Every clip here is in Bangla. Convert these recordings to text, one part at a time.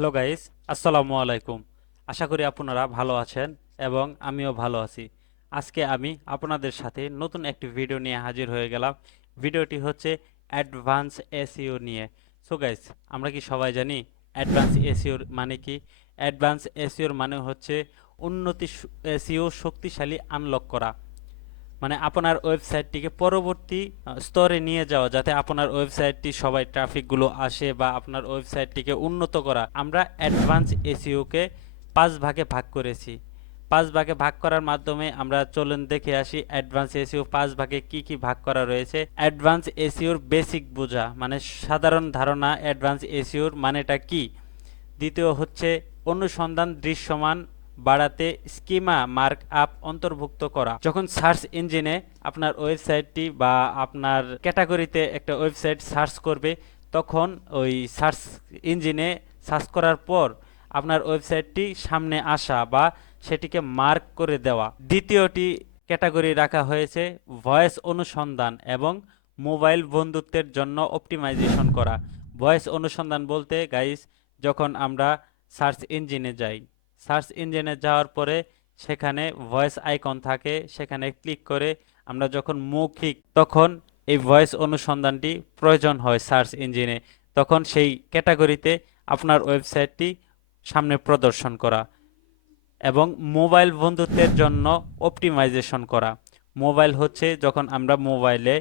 হ্যালো গাইস, আসসালামু আলাইকুম। আশা করি আপনারা ভালো আছেন এবং আমিও ভালো আছি। আজকে আমি আপনাদের সাথে নতুন একটি ভিডিও নিয়ে হাজির হয়ে গেলাম। ভিডিওটি হচ্ছে অ্যাডভান্স এসইও নিয়ে। সো গাইস, আমরা কি সবাই জানি অ্যাডভান্স এসইওর মানে কি? অ্যাডভান্স এসইওর মানে হচ্ছে উন্নতি এসইও শক্তিশালী আনলক করা। মানে আপনার ওয়েবসাইটটিকে পরবর্তী স্তরে নিয়ে যাওয়া, যাতে আপনার ওয়েবসাইটটি সবাই ট্রাফিকগুলো আসে বা আপনার ওয়েবসাইটটিকে উন্নত করা। আমরা অ্যাডভান্স এসইওকে 5 ভাগে ভাগ করেছি। 5 ভাগে ভাগ করার মাধ্যমে আমরা চলুন দেখে আসি অ্যাডভান্স এসইও 5 ভাগে কি কি ভাগ করা রয়েছে। অ্যাডভান্স এসইওর বেসিক বোঝা, মানে সাধারণ ধারণা অ্যাডভান্স এসইওর মানেটা কি। দ্বিতীয় হচ্ছে অনুসন্ধান দৃশ্যমান বাড়াতে স্কিমা মার্ক আপ অন্তর্ভুক্ত করা। যখন সার্চ ইঞ্জিনে আপনার ওয়েবসাইটটি বা আপনার ক্যাটাগরিতে একটা ওয়েবসাইট সার্চ করবে, তখন ওই সার্চ ইঞ্জিনে সার্চ করার পর আপনার ওয়েবসাইটটি সামনে আসা বা সেটিকে মার্ক করে দেওয়া। দ্বিতীয়টি ক্যাটাগরি রাখা হয়েছে ভয়েস অনুসন্ধান এবং মোবাইল বন্ধুত্বের জন্য অপটিমাইজেশন করা। ভয়েস অনুসন্ধান বলতে গাইস, যখন আমরা সার্চ ইঞ্জিনে যাই, সার্চ ইঞ্জিনে যাওয়ার পরে সেখানে ভয়েস আইকন থাকে, সেখানে ক্লিক করে আমরা যখন মৌখিক, তখন এই ভয়েস অনুসন্ধানটি প্রয়োজন হয় সার্চ ইঞ্জিনে। তখন সেই ক্যাটাগরিতে আপনার ওয়েবসাইটটি সামনে প্রদর্শন করা। এবং মোবাইল বন্ধুত্বের জন্য অপটিমাইজেশন করা। মোবাইল হচ্ছে যখন আমরা মোবাইলে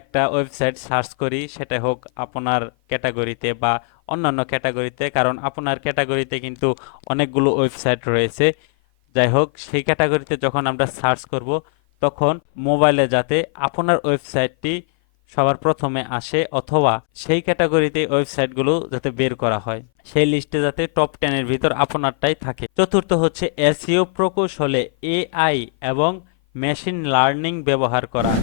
একটা ওয়েবসাইট সার্চ করি, সেটা হোক আপনার ক্যাটাগরিতে বা অন্যান্য ক্যাটাগরিতে, কারণ আপনার ক্যাটাগরিতে কিন্তু অনেকগুলো ওয়েবসাইট রয়েছে। যাই হোক, সেই ক্যাটাগরিতে যখন আমরা সার্চ করব, তখন মোবাইলে যাতে আপনার ওয়েবসাইটটি সবার প্রথমে আসে, অথবা সেই ক্যাটাগরিতে ওয়েবসাইটগুলো যাতে বের করা হয়, সেই লিস্টে যাতে টপ 10-এর ভিতর আপনারটাই থাকে। চতুর্থ হচ্ছে এসইও প্রকৌশলে এআই এবং মেশিন লার্নিং ব্যবহার করা।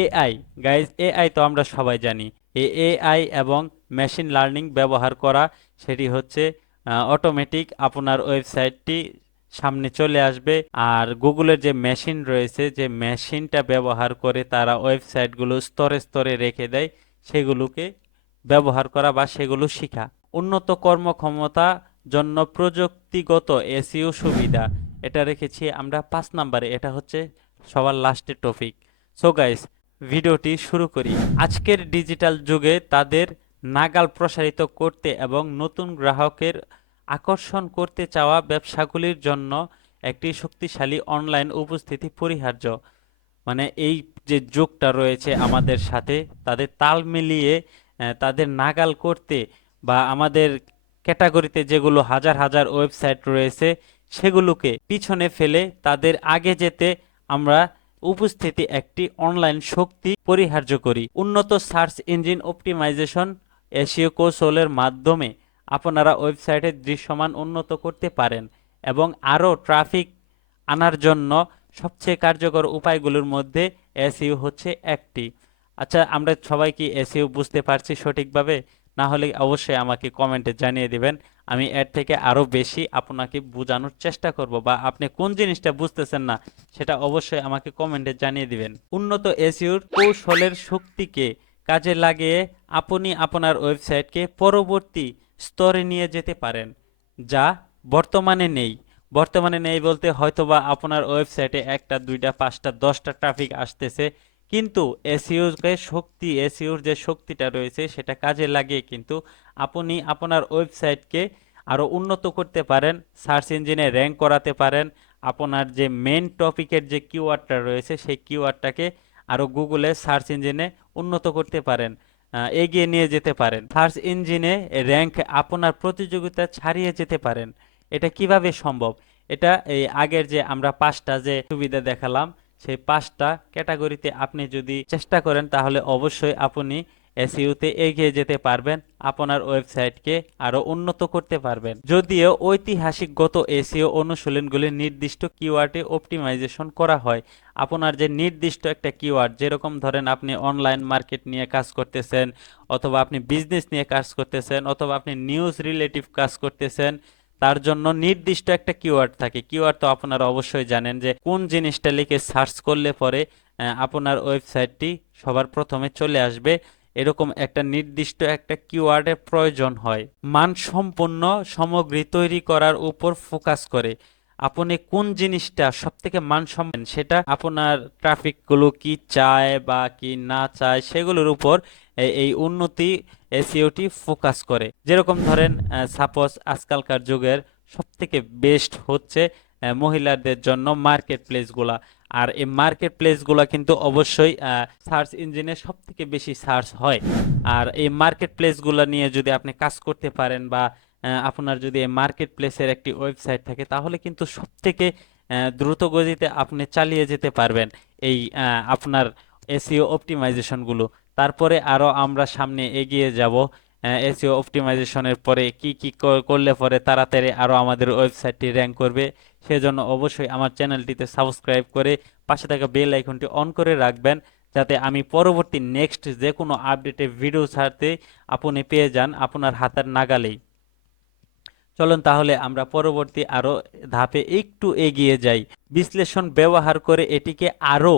এআই গাইজ, এআই তো আমরা সবাই জানি। এই এআই এবং মেশিন লার্নিং ব্যবহার করা, সেটি হচ্ছে অটোমেটিক আপনার ওয়েবসাইটটি সামনে চলে আসবে। আর গুগলের যে মেশিন রয়েছে, যে মেশিনটা ব্যবহার করে তারা ওয়েবসাইটগুলো স্তরে স্তরে রেখে দেয়, সেগুলোকে ব্যবহার করা বা সেগুলো শিখা। উন্নত কর্মক্ষমতা জন্য প্রযুক্তিগত এসইও সুবিধা, এটা রেখেছি আমরা 5 নম্বরে। এটা হচ্ছে সবার লাস্টের টপিক। সো গাইস, ভিডিওটি শুরু করি। আজকের ডিজিটাল যুগে তাদের নাগাল প্রসারিত করতে এবং নতুন গ্রাহকের আকর্ষণ করতে চাওয়া ব্যবসাগুলির জন্য একটি শক্তিশালী অনলাইন উপস্থিতি পরিহার্য। মানে এই যে যুগটা রয়েছে আমাদের সাথে, তাদের তাল মিলিয়ে তাদের নাগাল করতে বা আমাদের ক্যাটাগরিতে যেগুলো হাজার হাজার ওয়েবসাইট রয়েছে, সেগুলোকে পিছনে ফেলে তাদের আগে যেতে আমরা উপস্থিতি একটি অনলাইন শক্তি পরিহার্য করি। উন্নত সার্চ ইঞ্জিন অপটিমাইজেশন এসইও কৌশলের মাধ্যমে আপনারা ওয়েবসাইটের দৃশ্যমান উন্নত করতে পারেন এবং আরও ট্রাফিক আনার জন্য সবচেয়ে কার্যকর উপায়গুলোর মধ্যে এসইও হচ্ছে একটি। আচ্ছা, আমরা সবাই কি এসইও বুঝতে পারছি সঠিকভাবে? না হলে অবশ্যই আমাকে কমেন্টে জানিয়ে দিবেন। আমি এর থেকে আরও বেশি আপনাকে বোঝানোর চেষ্টা করব, বা আপনি কোন জিনিসটা বুঝতেছেন না সেটা অবশ্যই আমাকে কমেন্টে জানিয়ে দিবেন। উন্নত এসইওর কৌশলের শক্তিকে কাজে লাগিয়ে আপনি আপনার ওয়েবসাইটকে পরবর্তী স্তরে নিয়ে যেতে পারেন, যা বর্তমানে নেই। বর্তমানে নেই বলতে হয়তোবা আপনার ওয়েবসাইটে 1টা 2টা 5টা 10টা ট্রাফিক আসতেছে, কিন্তু এসইওর যে শক্তিটা রয়েছে সেটা কাজে লাগিয়ে কিন্তু আপনি আপনার ওয়েবসাইটকে আরও উন্নত করতে পারেন, সার্চ ইঞ্জিনে র্যাঙ্ক করাতে পারেন। আপনার যে মেন টপিকের যে কিওয়ার্ডটা রয়েছে, সেই কিওয়ার্ডটাকে আরও গুগলে সার্চ ইঞ্জিনে উন্নত করতে পারেন, এগিয়ে নিয়ে যেতে পারেন। সার্চ ইঞ্জিনে র্যাঙ্ক আপনার প্রতিযোগিতা ছাড়িয়ে যেতে পারেন। এটা কিভাবে সম্ভব? এটা এই আগের যে আমরা 5টা যে সুবিধা দেখালাম, সেই 5টা ক্যাটাগরিতে আপনি যদি চেষ্টা করেন, তাহলে অবশ্যই আপনি এসইওতে এগিয়ে যেতে পারবেন, আপনার ওয়েবসাইটকে আরো উন্নত করতে পারবেন। যদিও ঐতিহাসিকগত এসইও অনুশীলনগুলি নির্দিষ্ট কিওয়ার্ডে অপটিমাইজেশন করা হয়। আপনার যে নির্দিষ্ট একটা কিওয়ার্ড, যেরকম ধরেন আপনি অনলাইন মার্কেট নিয়ে কাজ করতেছেন, অথবা আপনি বিজনেস নিয়ে কাজ করতেছেন, অথবা আপনি নিউজ রিলেটিভ কাজ করতেছেন, তার জন্য নির্দিষ্ট একটা কিওয়ার্ড থাকে। কিওয়ার্ড তো আপনারা অবশ্যই জানেন যে কোন জিনিসটা লিখে সার্চ করলে পরে আপনার ওয়েবসাইটটি সবার প্রথমে চলে আসবে এরকম একটা নির্দিষ্ট একটা কিওয়ার্ডের প্রয়োজন হয়। মানসম্পন্ন সামগ্রী তৈরি করার উপর ফোকাস করে। আপনি কোন জিনিসটা সবথেকে মানসম্পন্ন সেটা আপনার ট্রাফিক গুলো কি চায় বা কি না চায় সেগুলোর উপর এই উন্নতি এসইওটি ফোকাস করে। যেরকম ধরেন সাপোজ আজকালকার যুগের সবথেকে বেস্ট হচ্ছে মহিলাদের জন্য মার্কেট প্লেসগুলা। আর এই মার্কেট প্লেসগুলা কিন্তু অবশ্যই সার্চ ইঞ্জিনে সবথেকে বেশি সার্চ হয়। আর এই মার্কেট প্লেসগুলা নিয়ে যদি আপনি কাজ করতে পারেন বা আপনার যদি এই মার্কেট প্লেসের একটি ওয়েবসাইট থাকে তাহলে কিন্তু সবথেকে দ্রুত গতিতে আপনি চালিয়ে যেতে পারবেন এই আপনার এসইও অপটিমাইজেশনগুলো। তারপরে আরো আমরা সামনে এগিয়ে যাব। এসইও অপটিমাইজেশনের পরে কি কি করলে পরে তাড়াতাড়ি আরো আমাদের ওয়েবসাইটটি র্যাঙ্ক করবে, সেজন্য অবশ্যই আমার চ্যানেলটিতে সাবস্ক্রাইব করে পাশে থাকা বেল আইকনটি অন করে রাখবেন, যাতে আমি পরবর্তী নেক্সট যে কোনো আপডেটের ভিডিও ছাড়তে আপনি পেয়ে যান আপনার হাতের নাগালেই। চলুন তাহলে আমরা পরবর্তী আরো ধাপে একটু এগিয়ে যাই। বিশ্লেষণ ব্যবহার করে এটিকে আরো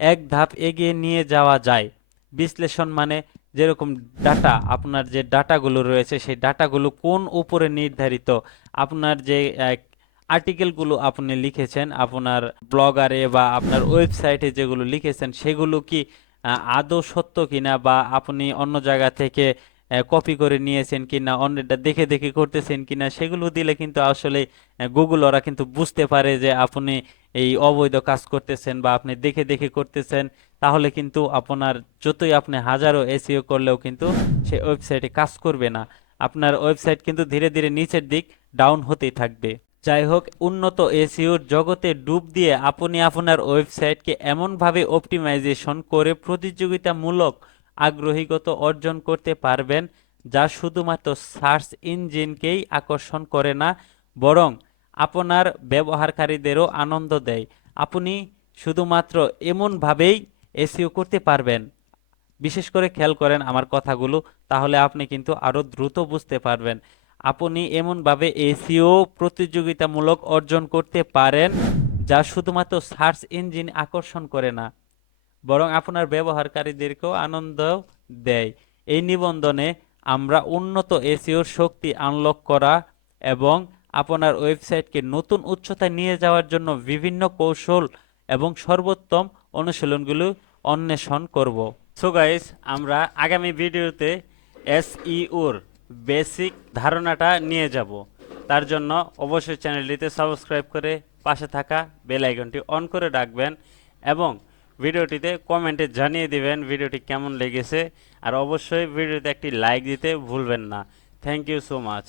এক ধাপ এগিয়ে নিয়ে যাওয়া যায়। বিশ্লেষণ মানে যেরকম ডাটা, আপনার যে ডাটাগুলো রয়েছে সেই ডাটাগুলো কোন উপরে নির্ধারিত, আপনার যে আর্টিকেলগুলো আপনি লিখেছেন আপনার ব্লগারে বা আপনার ওয়েবসাইটে যেগুলো লিখেছেন সেগুলো কি আদৌ সত্য কিনা, বা আপনি অন্য জায়গা থেকে কপি করে নিয়েছেন কিনা, অন্যটা দেখে দেখে করতেছেন কিনা, সেগুলো দিলে কিন্তু আসলে গুগল ওরা কিন্তু বুঝতে পারে যে আপনি এই অবৈধ কাজ করতেছেন বা আপনি দেখে দেখে করতেছেন। তাহলে কিন্তু আপনার যতই আপনি হাজারো এসইও করলেও কিন্তু সে ওয়েবসাইটে কাজ করবে না। আপনার ওয়েবসাইট কিন্তু ধীরে ধীরে নিচের দিক ডাউন হতেই থাকবে। যাই হোক, উন্নত এসইওর জগতে ডুব দিয়ে আপনি আপনার ওয়েবসাইটকে এমনভাবে অপটিমাইজেশন করে প্রতিযোগিতামূলক আগ্রহীগত অর্জন করতে পারবেন যা শুধুমাত্র সার্চ ইঞ্জিনকেই আকর্ষণ করে না, বরং আপনার ব্যবহারকারীদেরও আনন্দ দেয়। আপনি শুধুমাত্র এমনভাবেই এসইও করতে পারবেন, বিশেষ করে খেয়াল করেন আমার কথাগুলো, তাহলে আপনি কিন্তু আরো দ্রুত বুঝতে পারবেন। আপনি এমনভাবে এসইও প্রতিযোগিতামূলক অর্জন করতে পারেন যা শুধুমাত্র সার্চ ইঞ্জিন আকর্ষণ করে না, বরং আপনার ব্যবহারকারীদেরকেও আনন্দ দেয়। এই নিবন্ধনে আমরা উন্নত এসইওর শক্তি আনলক করা এবং আপনার ওয়েবসাইটকে নতুন উচ্চতায় নিয়ে যাওয়ার জন্য বিভিন্ন কৌশল এবং সর্বোত্তম অনুশীলনগুলো অন্বেষণ করব। সো গাইস, আমরা আগামী ভিডিওতে এসইওর বেসিক ধারণাটা নিয়ে যাব। তার জন্য অবশ্যই চ্যানেলটিতে সাবস্ক্রাইব করে পাশে থাকা বেল আইকনটি অন করে রাখবেন এবং ভিডিওটিতে কমেন্টে জানিয়ে দিবেন ভিডিওটি কেমন লেগেছে। আর অবশ্যই ভিডিওতে একটি লাইক দিতে ভুলবেন না। Thank you so much.